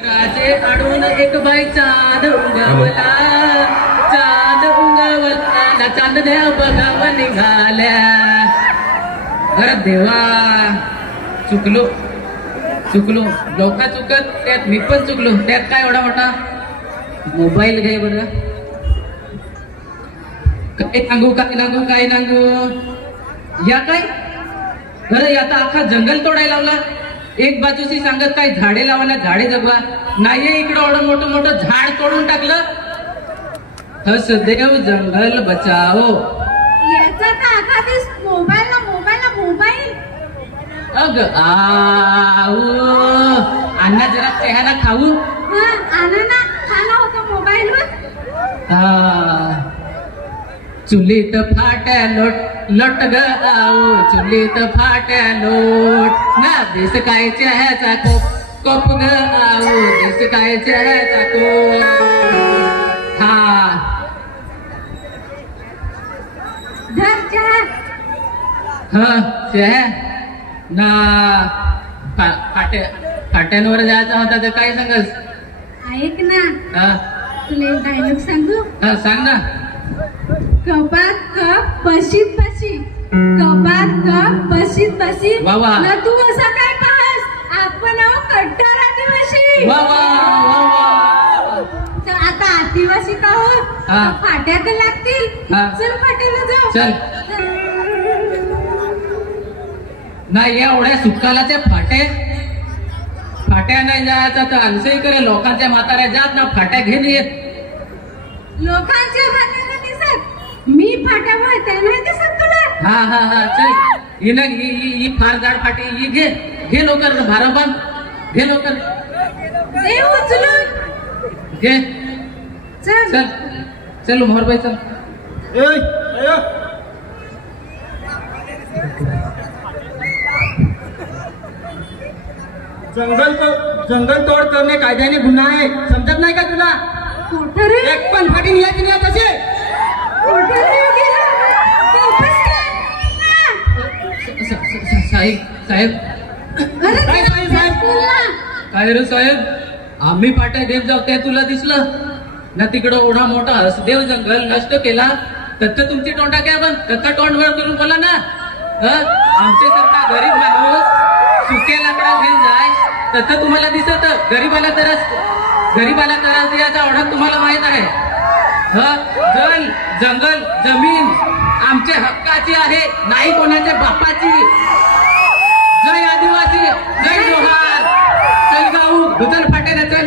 राजे आडून एक बाई चांद उंगवला, चांद उंगवला, चांदण्या बघाव निघाल्या. अरे देवा, चुकलो चुकलो, लोका चुकत त्यात मी पण चुकलो. त्यात काय एवढा मोठा मोबाईल घे बरं. काय सांगू काय सांगू काय सांगू या काय. अरे आता अख्खा जंगल तोडायला लावला. एक बाजूशी सांगत काय झाडे लावायला, झाडे जगवा. नाहीये इकडं एवढं मोठं मोठं झाड तोडून टाकलं. हसदेव जंगल बचाओ. याचा का आखा दिस मोबाईल ना मोबाईल ना मोबाईल. अग आऊ अन्ना जरा चेहरा खाऊ. आणा ना, खाना होता मोबाईल वर. चुलीत फाट्या लोट ग आऊ, चुलीत फाट्या लोट ना. दिस काय चेहऱ्याचा कोप ग आऊ, दिस काय चेहऱ्याचा कोप. हा धर चहा. चेह ना. फाट्यांवर जायचा होता तर काय सांगस. ऐक ना, तुला एक डायलॉग सांगू. सांग ना. कपात कप बशीत बशी, कपात कप बशीत बशी. वा वा. ना तू असा काय पाहस, आपण आहो कट्टर आदिवासी. वा वा वा वा. तर आता आदिवासी का हो, फाट्या तर लागतील. चल फाट्याला जाऊ. चल. नाही एवढ्या सुकालाच्या फाट्या नाही जायचा तर अंशही करे. लोकांच्या म्हाताऱ्या जात ना फाट्या घेऊन येत. लोकांच्या फाट्याला दिसत, मी फाट्या माहिती नाही दिसत तुला. हा चल. ही फार जाड फाटी ही घे लवकर. भाराबन घे लवकर. दे उचलून घे. चल चल चल मोहरबाई चल. जंगल तोड करणे कायद्याने गुन्हा आहे, समजत नाही का तुला. कुठं रे, एक पण फाटी निघायची नाही तसे. कुठं रे गेला? वापस साहेब अरे काय साहेब? तुला काय रे साहेब, आम्ही फाट्या देव जाऊ ते तुला दिसलं ना. तिकडं एवढा मोठा हसदेव जंगल नष्ट केला तर तुमची तोंडा काय बन कथा तोंड वर करून बोला ना. आमचे सरकार गरीब माणूस सुक्या लाकडा घेऊन जाय तर तुम्हाला दिसत. गरीबाला त्रास द्यायचा ओढा तुम्हाला माहित आहे. जल जंगल जमीन आमच्या हक्काची आहे, नाही कोणाच्या बापाची. जय आदिवासी, जय जोहार. चल गाऊ, दुधल फाट्याला चल.